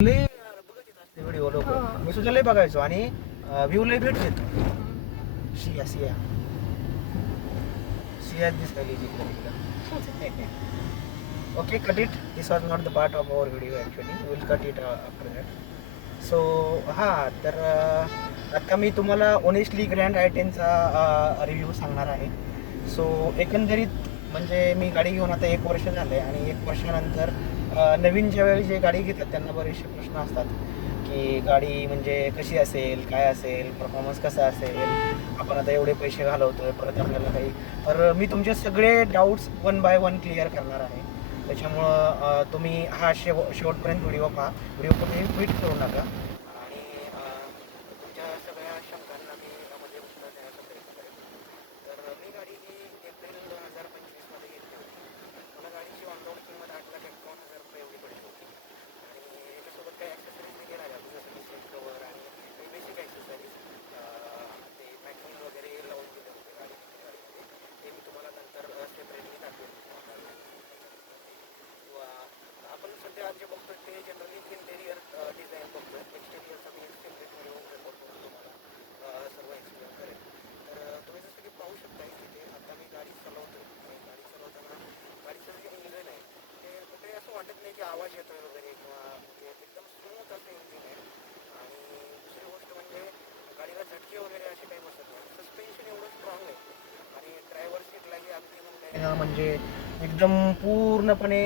लय बघत येत असते व्हिडिओ लोक. मी सुद्धा लय बघायचो आणि व्ह्यू लय भेटत. सिया सिया सिया दिसायली जिकडे. Okay, cut it. This was not the part of our video actually. We will cut it after that. So हां, तर आता मी तुम्हाला ऑनेस्टली ग्रँड आय10चा रिव्ह्यू सांगणार आहे. सो एकंदरीत म्हणजे मी गाडी घेऊन आता 1 वर्ष झालं आहे आणि 1 वर्षानंतर नवीन ज्यावेळी जे गाडी घेतात त्यांना बरेचसे प्रश्न असतात की गाडी म्हणजे कशी असेल, काय असेल, परफॉर्मन्स कसा असेल, आपण आता एवढे पैसे घालवतोय परत आपल्याला काही. तर मी तुमचे सगळे डाऊट्स 1 बाय 1 क्लिअर करणार आहे. त्याच्यामुळं तुम्ही हा शेवटपर्यंत व्हिडिओ पहा. व्हिडिओ कुठेही क्विट करू नका आणि तुमच्या सगळ्या शंकांना मी म्हणजे उत्तर देण्याचा प्रयत्न करेन. तर मी गाडी ही एप्रिल 2025मध्ये घेतली होती. मला गाडीची ऑनरोड किंमत 8,51,000 रुपये एवढी पडली होती आणि याच्यासोबत काही ॲक्सेसरीज दिलेल्या आहेत जसं की सीट कवर आणि काही बेसिक ॲक्सेसरीज ते मॅकिंग वगैरे लावून दिले होते गाडीमध्ये. ते मी तुम्हाला नंतर सेपरेटली दाखवेन. आपण सध्या जे बघतो ते जनरली इंटेरियर डिझाईन बघतो. एक्सटेरियरचा मी एक सेपरेट व्हिडिओ रेकॉर्ड करून तुम्हाला सर्व एक्सप्लेन करेन. तर तुम्ही जसं की पाहू शकता तिथे आता मी गाडी चालवतो आणि गाडी चालवताना गाडीचं जे इंजिन आहे ते कुठे असं वाटत नाही की आवाज येतोय वगैरे किंवा म्हणजे एकदम स्मूथ असं इंजिन आहे. आणि दुसरी गोष्ट म्हणजे गाडीला झटके वगैरे असे काही बसत नाही. सस्पेन्शन एवढं स्ट्रॉंग आहे आणि ड्रायव्हर सीटलाही अगदी म्हणजे एकदम पूर्णपणे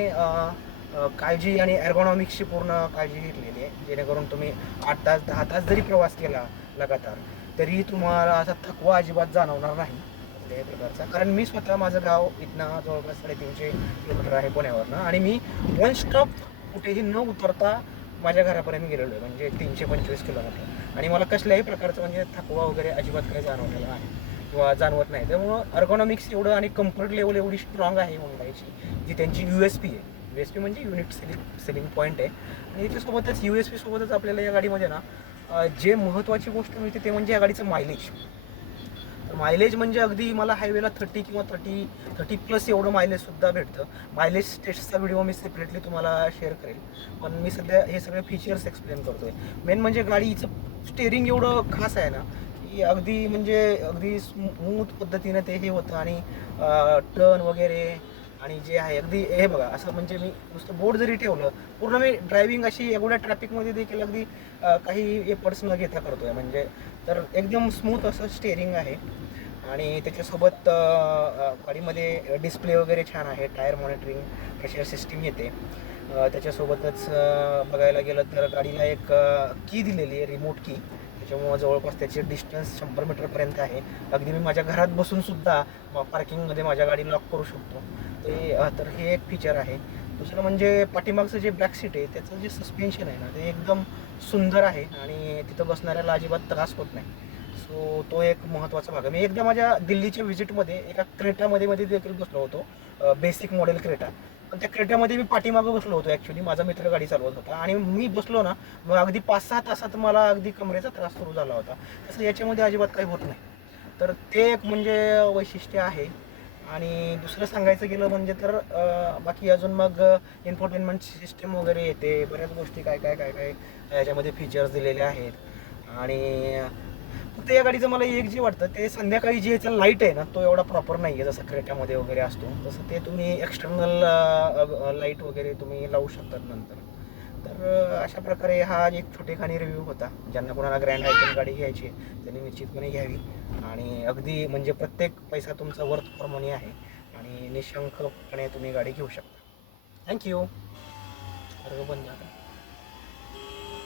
काळजी आणि ॲर्गोनॉमिक्सची पूर्ण काळजी घेतलेली आहे. जेणेकरून तुम्ही 8 तास 10 तास जरी प्रवास केला लगातार तरी तुम्हाला असा थकवा अजिबात जाणवणार नाही कुठल्याही प्रकारचा. कारण मी स्वतः माझं गाव इथनं जवळपास 350 किलोमीटर आहे पुण्यावरनं आणि मी वन स्टॉप कुठेही न उतरता माझ्या घरापर्यंत गेलेलो आहे म्हणजे 325 किलोमीटर आणि मला कसल्याही प्रकारचं म्हणजे थकवा वगैरे अजिबात काही जाणवलेला आहे किंवा जाणवत नाही. त्यामुळं अर्गोनॉमिक्स एवढं आणि कम्फर्ट लेवल एवढी स्ट्रॉंग आहे होंडाची जी त्यांची USP आहे. USP म्हणजे युनिट सेलिंग पॉईंट आहे आणि त्याच्यासोबतच USP सोबतच आपल्याला या गाडीमध्ये ना जे महत्त्वाची गोष्ट मिळते ते म्हणजे या गाडीचं मायलेज. तर मायलेज म्हणजे अगदी मला हायवेला 30 किंवा 30+ एवढं मायलेजसुद्धा भेटतं. मायलेज टेस्टचा व्हिडिओ मी सेपरेटली तुम्हाला शेअर करेल. पण मी सध्या हे सगळे फीचर्स एक्सप्लेन करतो आहे. मेन म्हणजे गाडीचं स्टेअरिंग एवढं खास आहे ना की अगदी म्हणजे अगदी स्मूथ पद्धतीने ते हे होतं आणि टर्न वगैरे आणि जे आहे अगदी हे बघा असं म्हणजे मी नुसतं बोर्ड जरी ठेवलं पूर्ण मी ड्रायव्हिंग अशी एवढ्या ट्रॅफिकमध्ये देखील अगदी काही एफर्ट्स न घेता करतो आहे म्हणजे. तर एकदम स्मूथ असं स्टेअरिंग आहे आणि त्याच्यासोबत गाडीमध्ये डिस्प्ले वगैरे छान आहे. टायर मॉनिटरिंग प्रेशर सिस्टीम येते. त्याच्यासोबतच बघायला गेलं तर गाडीला एक की दिलेली आहे, रिमोट की. त्याच्यामुळं जवळपास त्याचे डिस्टन्स 100 मीटरपर्यंत आहे. अगदी मी माझ्या घरात बसूनसुद्धा पार्किंगमध्ये माझ्या गाडी लॉक करू शकतो. ते तर हे एक फीचर आहे. दुसरं म्हणजे पाठीमागचं जे बॅक सीट आहे त्याचं जे सस्पेन्शन आहे ना ते एकदम सुंदर आहे आणि तिथं बसणाऱ्याला अजिबात त्रास होत नाही. सो तो एक महत्त्वाचा भाग आहे. मी एकदा माझ्या दिल्लीच्या व्हिजिटमध्ये एका क्रेटामध्ये देखील बसलो होतो, बेसिक मॉडेल क्रेटा. पण त्या क्रेटामध्ये मी पाठीमागं बसलो होतो ॲक्च्युली. माझा मित्र गाडी चालवत होता आणि मी बसलो ना मग अगदी 5-6 तासात मला अगदी कमरेचा त्रास सुरू झाला होता. तसं याच्यामध्ये अजिबात काही होत नाही. तर ते एक म्हणजे वैशिष्ट्य आहे. आणि दुसरं सांगायचं गेलं म्हणजे तर बाकी अजून मग इन्फोटेनमेंट सिस्टम वगैरे येते. बऱ्याच गोष्टी काय याच्यामध्ये फीचर्स दिलेले आहेत. आणि फक्त या गाडीचं मला एक जे वाटतं ते संध्याकाळी जे याचा लाईट आहे ना तो एवढा प्रॉपर नाही आहे जसं क्रेटामध्ये वगैरे असतो. तसं ते तुम्ही एक्सटर्नल लाईट वगैरे तुम्ही लावू शकतात नंतर. तर अशा प्रकारे हा एक छोटेखानी रिव्ह्यू होता. ज्यांना कोणाला ग्रँड आय10 गाडी घ्यायची त्यांनी निश्चितपणे घ्यावी आणि अगदी म्हणजे प्रत्येक पैसा तुमचा वर्थ फॉर मनी आहे आणि निशंकपणे तुम्ही गाडी घेऊ शकता. थँक्यू. बंद झालं.